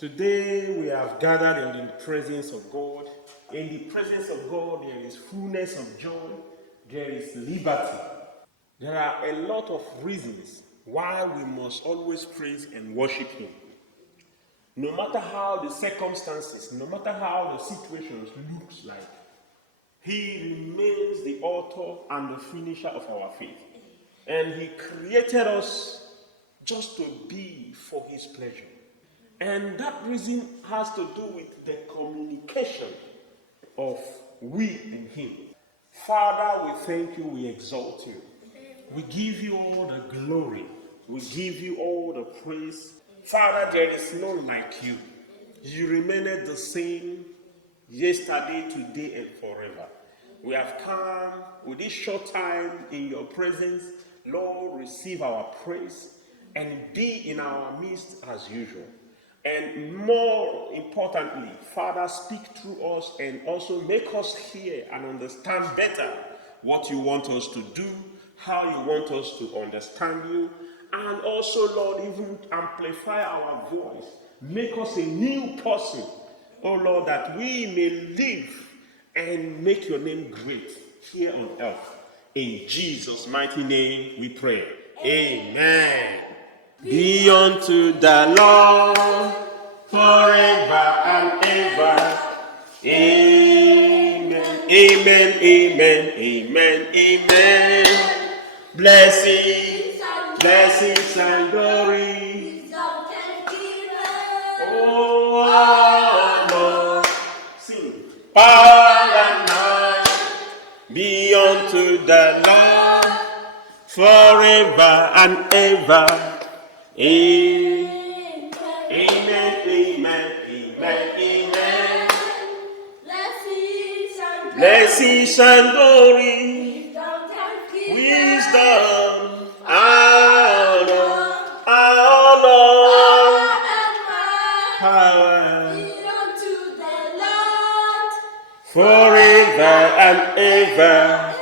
Today we have gathered in the presence of God. In the presence of God, there is fullness of joy, there is liberty. There are a lot of reasons why we must always praise and worship Him. No matter how the circumstances, no matter how the situations looks like, He remains the author and the finisher of our faith. And He created us just to be for His pleasure. And that reason has to do with the communication of we and Him. Father, we thank you, we exalt you. We give you all the glory. We give you all the praise. Father, there is none like you. You remained the same yesterday, today, and forever. We have come with this short time in your presence. Lord, receive our praise and be in our midst as usual. And more importantly, Father, speak through us and also make us hear and understand better what you want us to do, how you want us to understand you, and also, Lord, even amplify our voice. Make us a new person, oh Lord, that we may live and make your name great here on earth. In Jesus' mighty name we pray. Amen. Be unto the Lord forever and ever. Amen. Amen. Amen. Amen. Amen. Blessings, blessings and glory. Oh Lord, sing. Power and might be unto the Lord forever and ever. Amen, amen, amen, amen. Blessings and glory, wisdom, honor, power, forever and ever.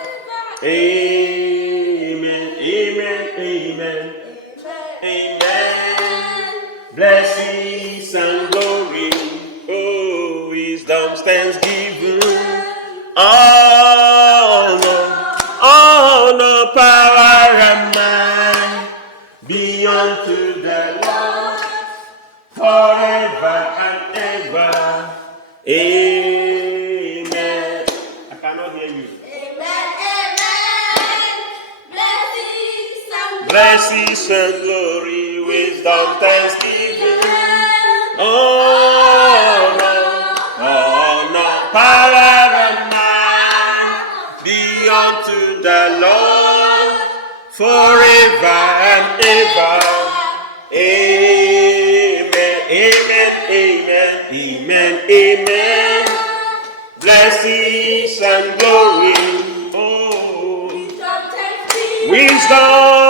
Amen, amen, amen. Amen. Blessings and glory, oh, wisdom, thanksgiving, honor, power and might be unto the Lord forever and ever. Amen. I cannot hear you. Blessings and glory, wisdom, thanksgiving, honor, power and might be unto the Lord forever and ever. Amen, amen, amen, amen, amen. Blessings and glory, wisdom,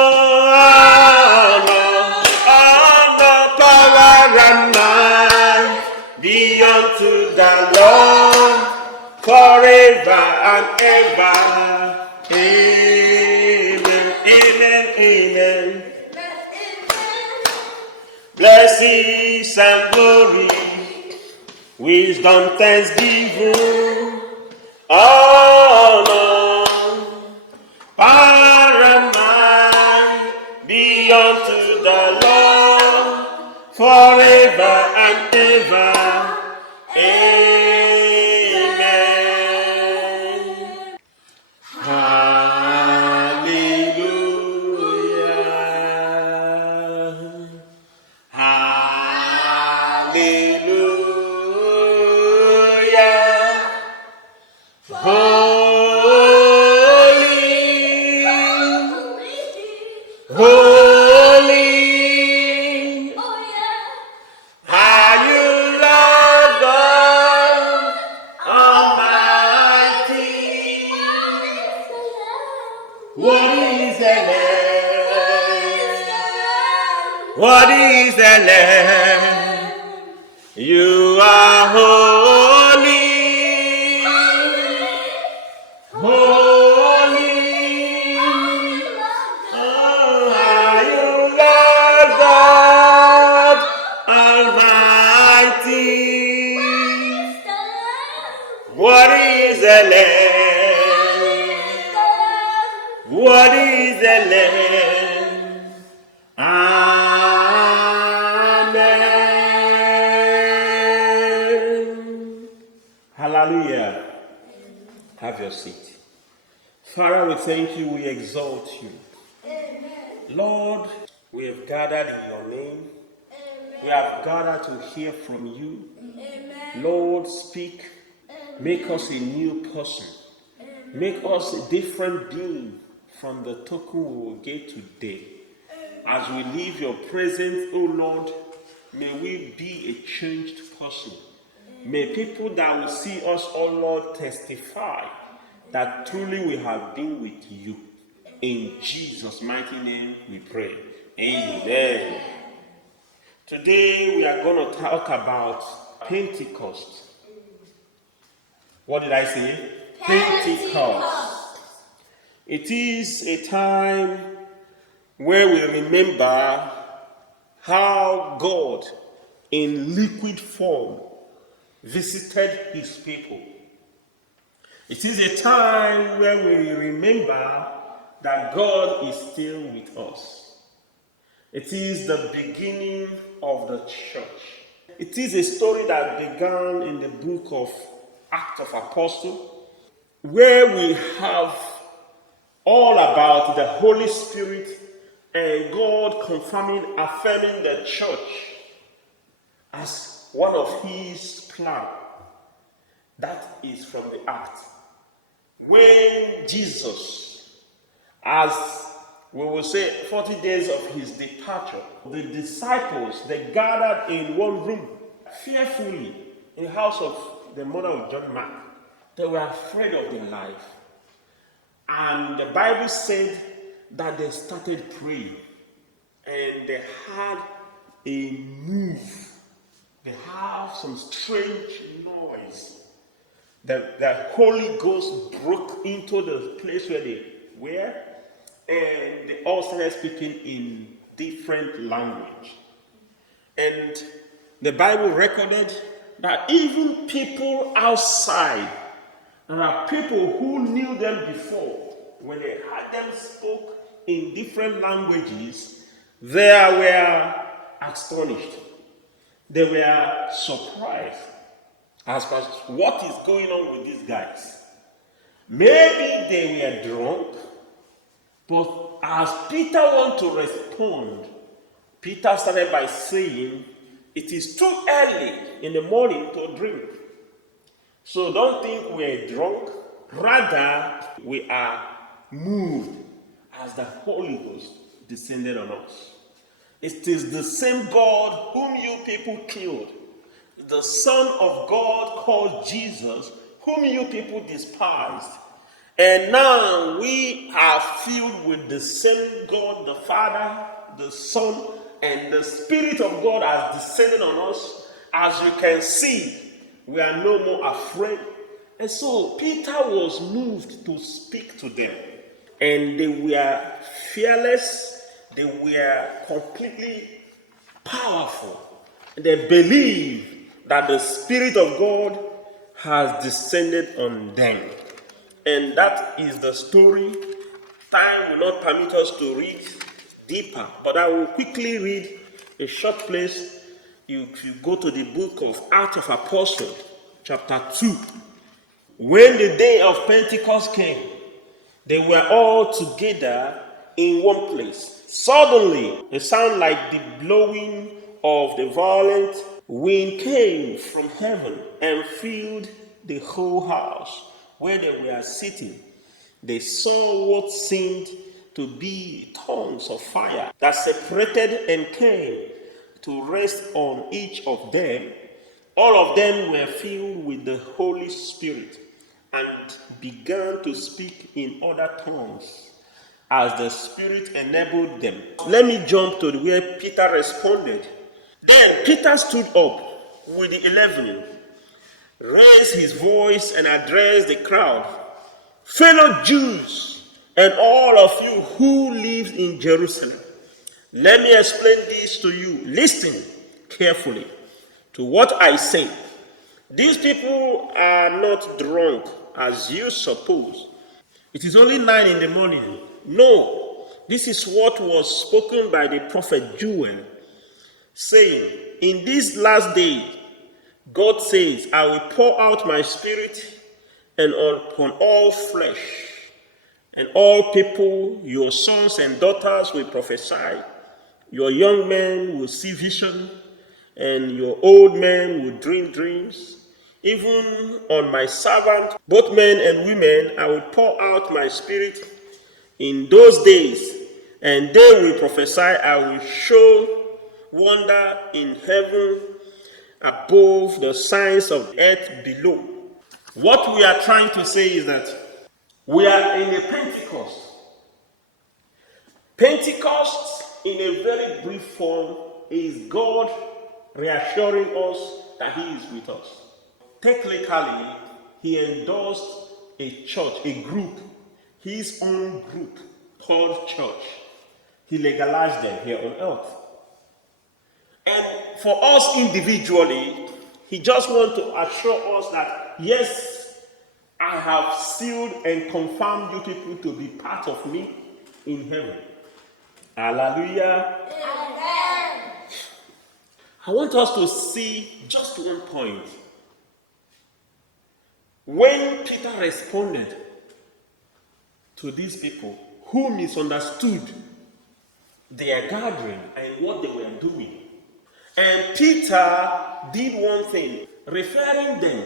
power and might be unto the Lord forever and ever. Amen, amen, amen. Blessings and glory, wisdom, thanksgiving, honor, power and might be unto the Lord forever and ever. Amen. Hallelujah. Hallelujah. Holy, are you Lord God Almighty? What is the Lamb? What is the Lamb? You are holy. Are you Lord God Almighty? Worthy is the Lamb. Worthy is the Lamb. Amen. Hallelujah. Have your seat. Father, we thank you, we exalt you. Amen. Lord, we have gathered in your name. Amen. We have gathered to hear from you. Amen. Lord, speak. Amen. Make us a new person. Amen. Make us a different being from the token we will get today. Amen. As we leave your presence, oh Lord, may we be a changed person. Amen. May people that will see us, oh Lord, testify that truly we have been with you. In Jesus' mighty name we pray. Amen. Today we are going to talk about Pentecost. What did I say? Pentecost. It is a time where we remember how God in liquid form visited his people. It is a time where we remember that God is still with us. It is the beginning of the church. It is a story that began in the book of Acts of Apostles, where we have all about the Holy Spirit and God affirming the church as one of his plans. That is from the Acts. When Jesus, as we will say 40 days of his departure, the disciples, they gathered in one room, fearfully, in the house of the mother of John Mark. They were afraid of their life. And the Bible said that they started praying. And they had a move. They have some strange noise. The Holy Ghost broke into the place where they were, and they all started speaking in different language. And the Bible recorded that even people outside, there are people who knew them before, when they heard them spoke in different languages, they were astonished. They were surprised. As far as what is going on with these guys. Maybe they were drunk, but as Peter wanted to respond, Peter started by saying, it is too early in the morning to drink. So don't think we're drunk. Rather, we are moved as the Holy Ghost descended on us. It is the same God whom you people killed. The Son of God called Jesus, whom you people despised. And now we are filled with the same God, the Father, the Son, and the Spirit of God has descended on us. As you can see, we are no more afraid. And so Peter was moved to speak to them. And they were fearless. They were completely powerful. They believed that the Spirit of God has descended on them. And that is the story. Time will not permit us to read deeper, but I will quickly read a short place. You go to the book of Acts of Apostles, chapter 2. When the day of Pentecost came, they were all together in one place. Suddenly, a sound like the blowing of the violent wind came from heaven and filled the whole house where they were sitting. They saw what seemed to be tongues of fire that separated and came to rest on each of them. All of them were filled with the Holy Spirit and began to speak in other tongues as the Spirit enabled them. Let me jump to where Peter responded. Then Peter stood up with the 11, raised his voice and addressed the crowd. Fellow Jews and all of you who live in Jerusalem, let me explain this to you. Listen carefully to what I say. These people are not drunk as you suppose. It is only 9 in the morning. No, this is what was spoken by the prophet Joel, saying, in these last days, God says, I will pour out my spirit and upon all flesh, and all people, your sons and daughters will prophesy, your young men will see vision, and your old men will dream dreams. Even on my servant, both men and women, I will pour out my spirit in those days, and they will prophesy. I will show wonder in heaven above, the signs of earth below. What we are trying to say is that we are in a Pentecost. Pentecost, in a very brief form, is God reassuring us that He is with us. Technically, He endorsed a church, a group, His own group called church. He legalized them here on earth. And for us individually, He just wants to assure us that, yes, I have sealed and confirmed you people to be part of me in heaven. Hallelujah. Amen. I want us to see just one point. When Peter responded to these people who misunderstood their gathering and what they were doing, and Peter did one thing, referring them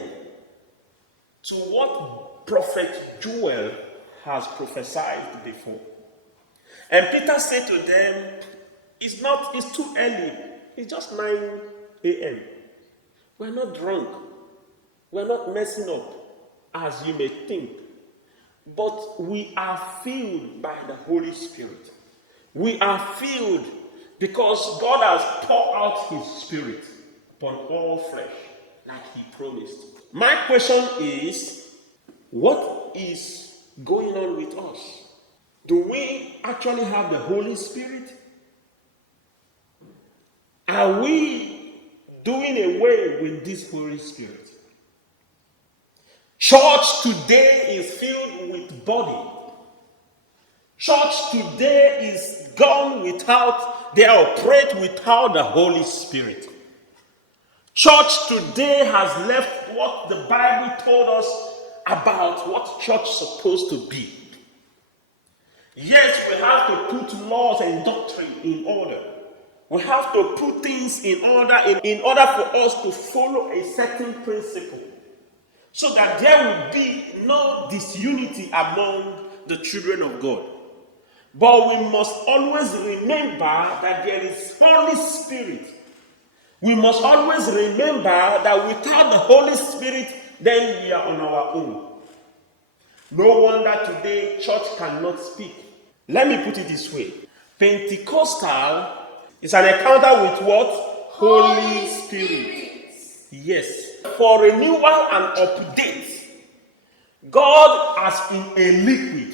to what prophet Joel has prophesied before. And Peter said to them, it's too early. It's just 9 a.m. We're not drunk. We're not messing up, as you may think. But we are filled by the Holy Spirit. We are filled because God has poured out His Spirit upon all flesh, like He promised. My question is, what is going on with us? Do we actually have the Holy Spirit? Are we doing away with this Holy Spirit? Church today is filled with body. Church today is gone without, they operate without the Holy Spirit. Church today has left what the Bible told us about what church is supposed to be. Yes, we have to put laws and doctrine in order. We have to put things in order in order for us to follow a certain principle, so that there will be no disunity among the children of God. But we must always remember that there is Holy Spirit. We must always remember that without the Holy Spirit, then we are on our own. No wonder today church cannot speak. Let me put it this way. Pentecostal is an encounter with what? Holy Spirit. Yes. For renewal and update, God as in a liquid.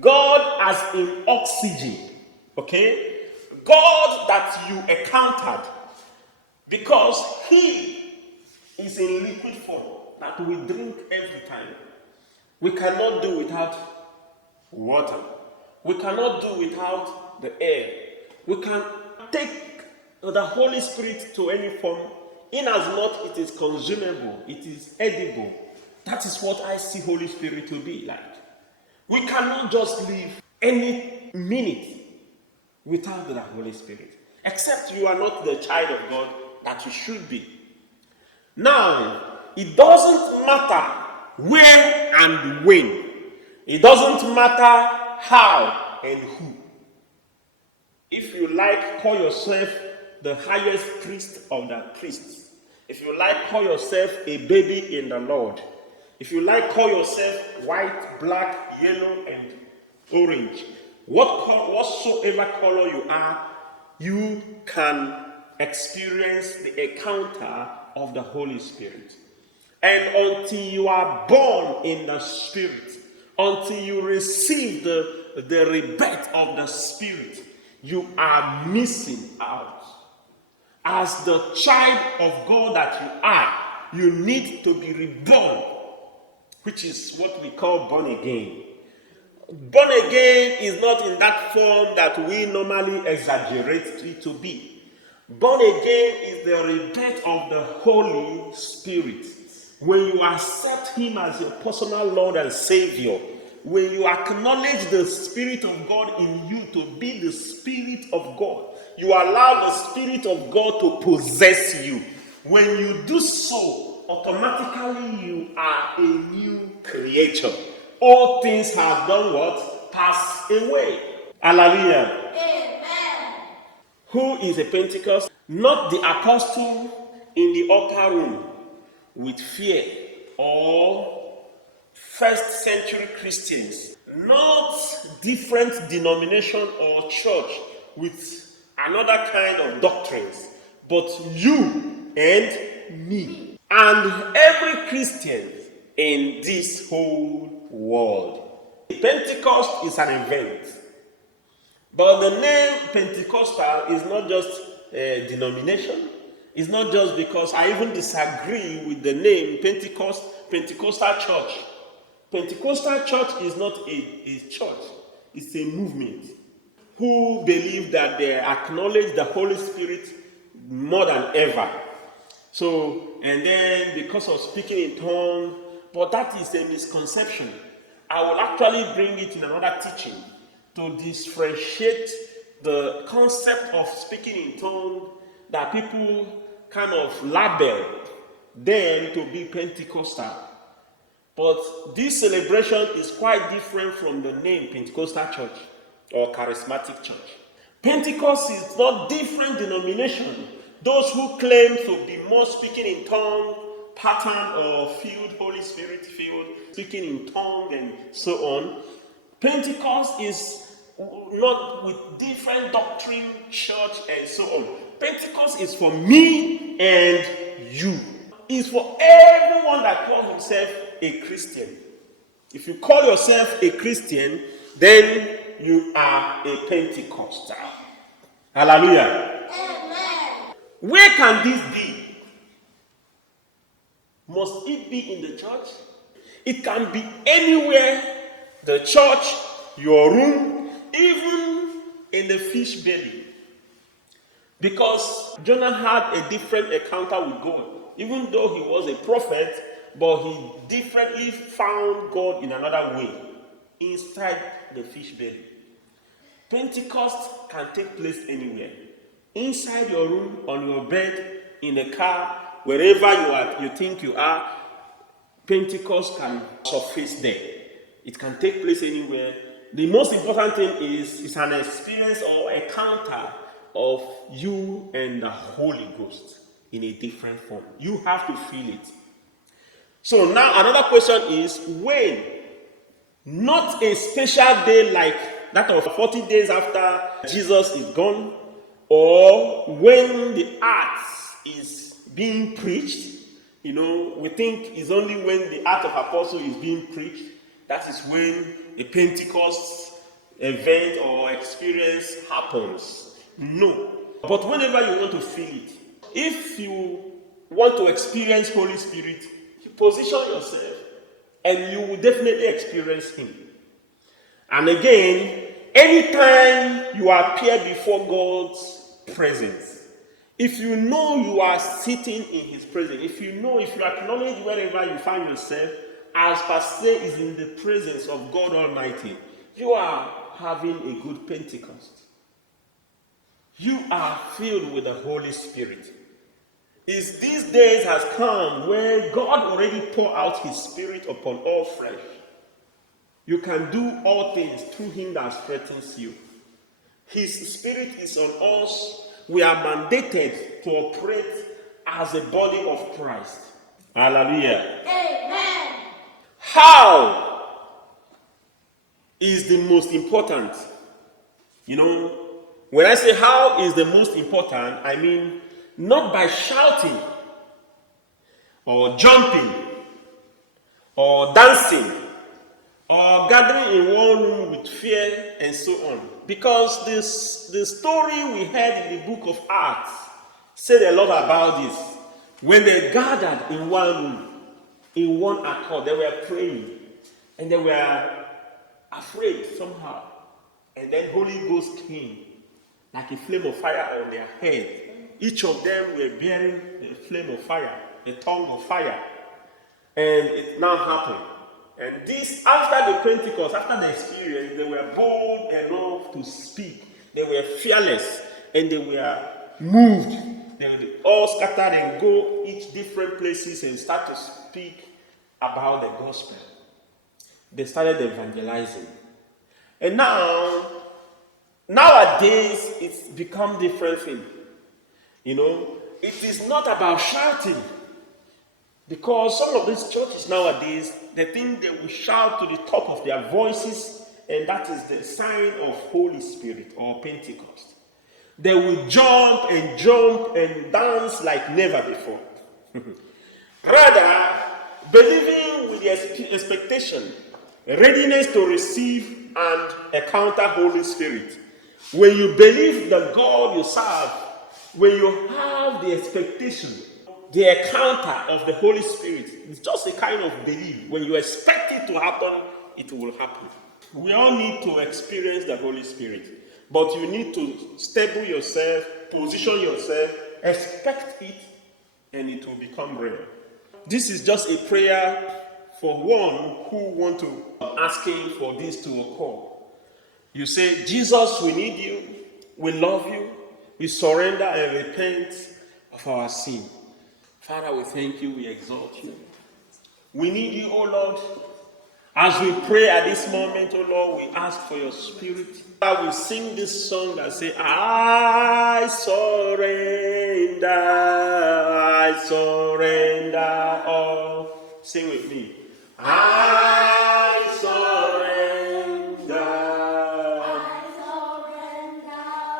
God as in oxygen. Okay? God that you encountered. Because He is in liquid form that we drink every time. We cannot do without water. We cannot do without the air. We can take the Holy Spirit to any form, in as much it is consumable, it is edible. That is what I see Holy Spirit to be like. We cannot just live any minute without the Holy Spirit, except you are not the child of God that you should be. Now, it doesn't matter where and when. It doesn't matter how and who. If you like, call yourself the highest priest of the priests. If you like, call yourself a baby in the Lord. If you like, call yourself white, black, yellow, and orange. Whatsoever color you are, you can experience the encounter of the Holy Spirit. And until you are born in the Spirit, until you receive the rebirth of the Spirit, you are missing out. As the child of God that you are, You need to be reborn, which is what we call born again. Born again is not in that form that we normally exaggerate it to be. Born again is the rebirth of the Holy Spirit. When you accept Him as your personal Lord and Savior, when you acknowledge the Spirit of God in you to be the Spirit of God, you allow the Spirit of God to possess you. When you do so, automatically you are a new creature. All things have done what? Passed away. Hallelujah. Amen. Who is a Pentecost? Not the apostle in the upper room with fear, or first century Christians. Not different denomination or church with another kind of doctrines, but you and me and every Christian in this whole world. Pentecost is an event, but the name Pentecostal is not just a denomination. It's not just because I even disagree with the name Pentecostal church. Pentecostal church is not a church. It's a movement who believe that they acknowledge the Holy Spirit more than ever. So, and then because of speaking in tongues, but that is a misconception. I will actually bring it in another teaching to differentiate the concept of speaking in tongues that people kind of label them to be Pentecostal. But this celebration is quite different from the name Pentecostal church or charismatic church. Pentecost is not different denomination. Those who claim to be more speaking in tongue, pattern or filled, Holy Spirit filled, speaking in tongue and so on. Pentecost is not with different doctrine, church and so on. Pentecost is for me and you. It's for everyone that calls himself a Christian. If you call yourself a Christian, then you are a Pentecostal. Hallelujah. Amen. Where can this be? Must it be in the church? It can be anywhere. The church, your room, even in the fish belly. Because Jonah had a different encounter with God. Even though he was a prophet, but he differently found God in another way inside the fish belly. Pentecost can take place anywhere. Inside your room, on your bed, in a car, wherever you think you are, Pentecost can surface there. It can take place anywhere. The most important thing is it's an experience or encounter of you and the Holy Ghost in a different form. You have to feel it. So now another question is when? Not a special day like that of 40 days after Jesus is gone, or when the earth is being preached. You know, we think it's only when the Act of Apostle is being preached, that is when a Pentecost event or experience happens. No. But whenever you want to feel it, if you want to experience Holy Spirit, you position yourself and you will definitely experience Him. And again, anytime you appear before God's presence, if you know you are sitting in His presence, if you acknowledge wherever you find yourself, as per se is in the presence of God Almighty, you are having a good Pentecost. You are filled with the Holy Spirit. These days has come where God already poured out His Spirit upon all flesh. You can do all things through Him that strengthens you. His Spirit is on us. We are mandated to operate as a body of Christ. Hallelujah. Amen. How is the most important? You know, when I say how is the most important, I mean not by shouting or jumping or dancing or gathering in one room with fear and so on. Because the story we heard in the book of Acts said a lot about this. When they gathered in one room, in one accord, they were praying, and they were afraid somehow. And then Holy Ghost came like a flame of fire on their head. Each of them were bearing a flame of fire, a tongue of fire. And it now happened. And this, after the Pentecost, after the experience, they were bold enough to speak. They were fearless, and they were moved. They would all scatter and go each different places and start to speak about the gospel. They started evangelizing. And nowadays, it's become different thing. You know, it is not about shouting. Because some of these churches nowadays, they think they will shout to the top of their voices, and that is the sign of Holy Spirit or Pentecost. They will jump and dance like never before. Rather, believing with the expectation, readiness to receive and encounter Holy Spirit. When you believe the God you serve, when you have the expectation, the encounter of the Holy Spirit, it's just a kind of belief. When you expect it to happen, it will happen. We all need to experience the Holy Spirit, but you need to stable yourself, position yourself, expect it, and it will become real. This is just a prayer for one who want to asking for this to occur. You say, Jesus, we need you, we love you, we surrender and repent of our sin. Father, we thank you, we exalt you. We need you, O Lord. As we pray at this moment, O Lord, we ask for your spirit. Father, we sing this song that says, I surrender all. Sing with me. I surrender.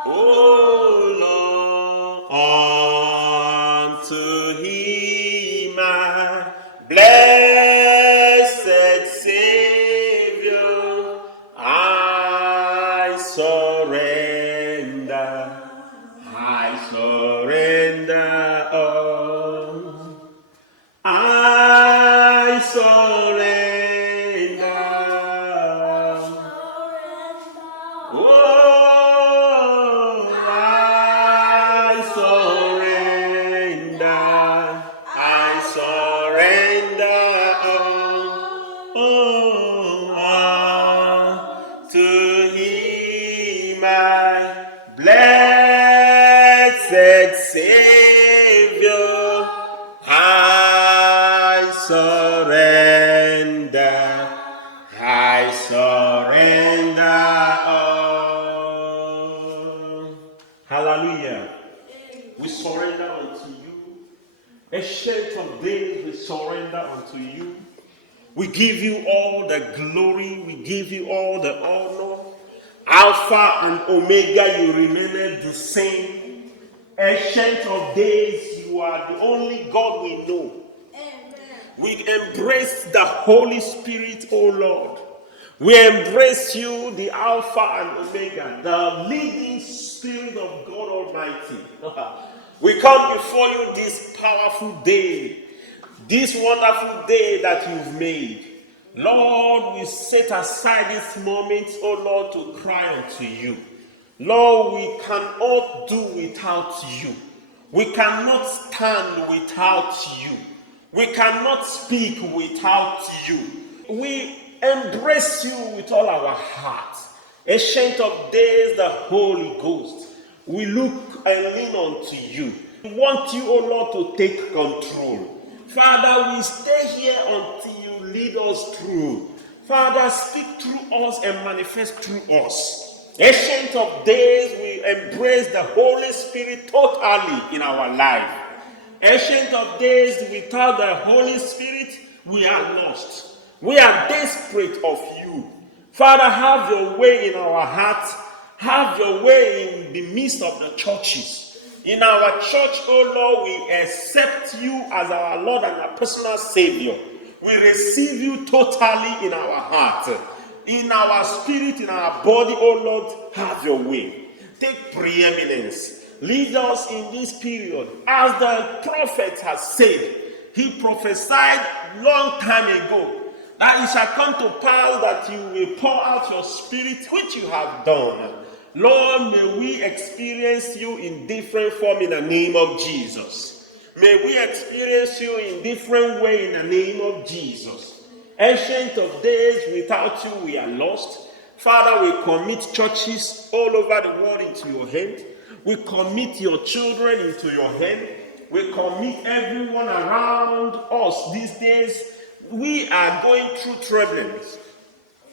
Oh Lord, unto Him, my blessed Savior, I surrender. I surrender all. I surrender. Oh, I surrender. I surrender. Oh, to Him, my blessed Savior, I surrender. I surrender all. Hallelujah. We surrender unto you. Ancient of days, we surrender unto you. We give you all the glory. We give you all the honor. Alpha and Omega, you remain the same. Ancient of days, you are the only God we know. We embrace the Holy Spirit, O Lord. We embrace you, the Alpha and Omega, the leading Spirit of God Almighty. We come before you this powerful day, this wonderful day that you've made. Lord, we set aside this moment, O Lord, to cry unto you. Lord, we cannot do without you. We cannot stand without you. We cannot speak without you. We embrace you with all our heart. Ancient of days, the Holy Ghost. We look and lean unto you. We want you, O Lord, to take control. Father, we stay here until you lead us through. Father, speak through us and manifest through us. Ancient of days, we embrace the Holy Spirit totally in our life. Ancient of days, without the Holy Spirit, we are lost. We are desperate of you. Father, have your way in our hearts. Have your way in the midst of the churches. In our church, oh Lord, we accept you as our Lord and our personal Savior. We receive you totally in our heart. In our spirit, in our body, oh Lord, have your way. Take preeminence. Lead us in this period. As the prophet has said, he prophesied long time ago that it shall come to pass that you will pour out your spirit, which you have done. Lord, may we experience you in different form in the name of Jesus. May we experience you in different way in the name of Jesus. Ancient of days, without you we are lost. Father, we commit churches all over the world into your hand. We commit your children into your hand. We commit everyone around us these days. We are going through turbulence.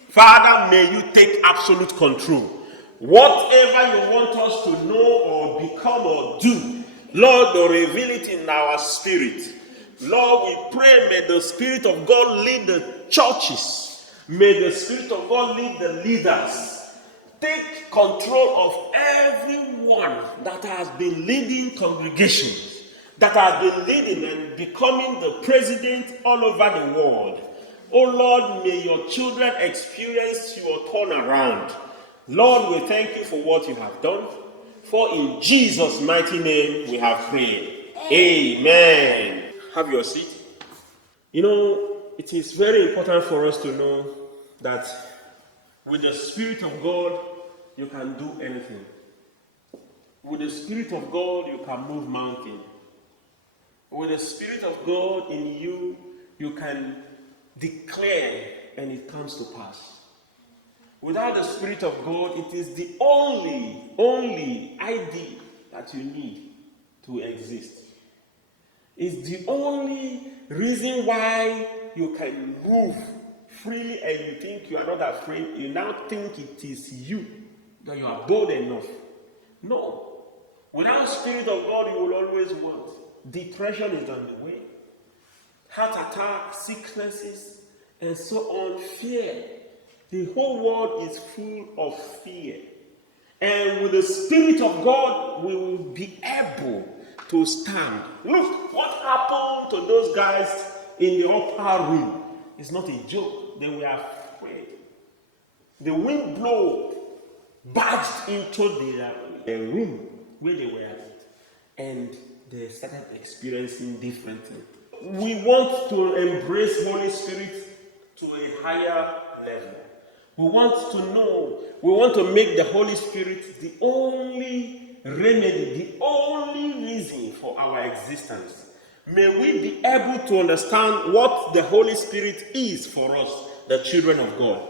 Father, may you take absolute control. Whatever you want us to know or become or do, Lord, reveal it in our spirit. Lord, we pray, may the Spirit of God lead the churches. May the Spirit of God lead the leaders. Take control of everyone that has been leading congregations, that has been leading and becoming the president all over the world. Oh Lord, may your children experience your turnaround. Lord, we thank you for what you have done. For in Jesus' mighty name we have prayed. Amen. Have your seat. You know, it is very important for us to know that with the Spirit of God, you can do anything. With the Spirit of God, you can move mountains. With the Spirit of God in you, you can declare and it comes to pass. Without the Spirit of God, it is the only idea that you need to exist. It's the only reason why you can move freely and you think you are not afraid. You now think it is you, that you are bold enough. No. Without the Spirit of God, you will always want. Depression is on the way. Heart attack, sicknesses, and so on. Fear. The whole world is full of fear. And with the Spirit of God, we will be able to stand. Look, what happened to those guys in the upper room? It's not a joke. They were afraid. The wind blew, barged into the room where they were at, and they started experiencing different things. We want to embrace Holy Spirit to a higher level. We want to know, we want to make the Holy Spirit the only remedy, the only reason for our existence. May we be able to understand what the Holy Spirit is for us, the children of God.